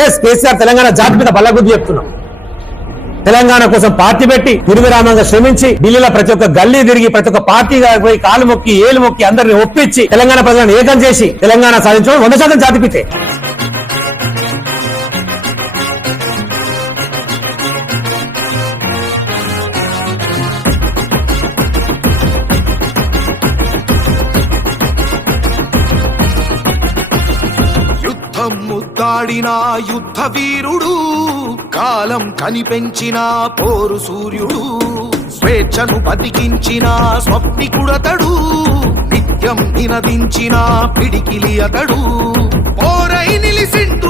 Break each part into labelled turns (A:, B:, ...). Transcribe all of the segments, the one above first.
A: Yes KCR Telangana జాతి మీద బల్లగుద్ది చెప్తున్నాం. తెలంగాణ కోసం పార్టీ పెట్టి నిర్విరామంగా శ్రమించి ఢిల్లీలో ప్రతి ఒక్క గల్లీ తిరిగి ప్రతి ఒక్క పార్టీ పోయి కాలు మొక్కి ఏలు మొక్కి అందరిని ఒప్పించి తెలంగాణ ప్రజలను ఏకం చేసి తెలంగాణ సాధించడం వంద శాతం జాతిపితే.
B: యుద్ధం ముద్దాడిన యుద్ధ వీరుడు కాలం కనిపెంచిన పోరు సూర్యుడు స్వేచ్ఛను బతికించిన స్వప్నికుడతడు నిత్యం నినదించిన పిడికిలి అతడు. పోరై నిలిసిండురా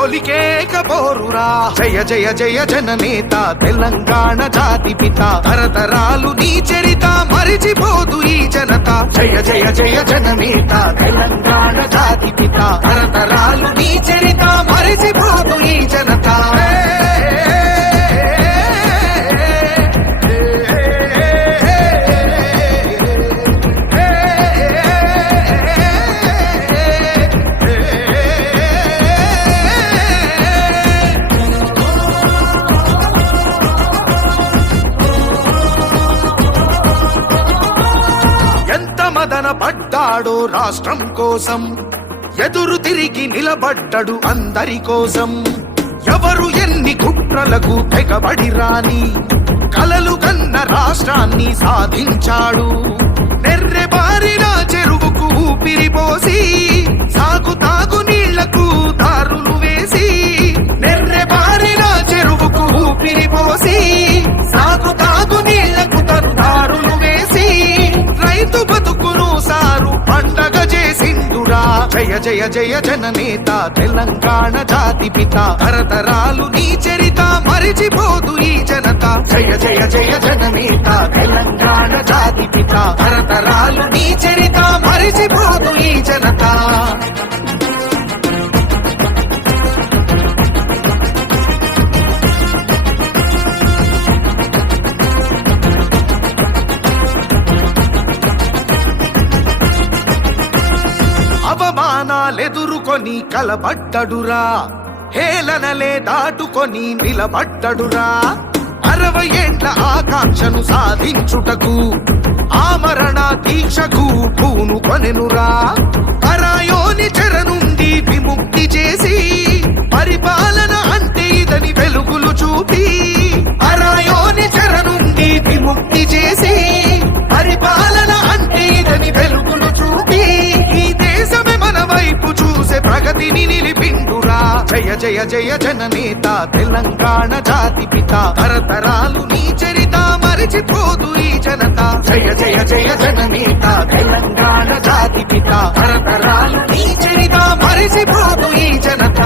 B: జనం కొలికేక పోరురా జయ జయ జయ జననేత తెలంగాణ జాతి పిత. తరతరాలు నీ చరిత మరిచిపోదు ఈ జనత. జయ జయ జయ జననేత తెలంగాణ జాతి పిత. తరతరాలు నీ చరిత మరిచిపోదు ఈ జనత. మదన పడ్డాడు రాష్ట్రం కోసం. ఎదురు తిరిగి నిలబడ్డడు అందరి కోసం. ఎవరు ఎన్ని కుట్రలకు తెగబడి రాని కలలు కన్న రాష్ట్రాన్ని సాధించాడు. నెర్రెబారిన చెరువుకు ఊపిరి పోసి జయ జయ జయ జననేత తెలంగాణ జాతి పిత తరతరాలు నీ చరిత మరిచిపోదు ఈ జనత. జయ జయ జయ జననేత తెలంగాణ జాతి పిత తరతరాలు నీ చరిత. అవమానాలెదురుకొని కలబడ్డడురా. హేళనలే దాటుకొని నిలబడ్డడురా. అరవై ఏండ్ల ఆకాంక్షను సాధించుటకు ఆమరణ దీక్షకు పూను కొనెనురా పరాయోని జయ జయ జయ జననేత తెలంగాణ జాతి పిత. తరతరాలు నీ చరిత మరిచిపోదు ఈ జనత. జయ జయ జయ జననేత తెలంగాణ జాతి పిత. తరతరాలు నీ చరిత మరిచిపోదు ఈ జనత.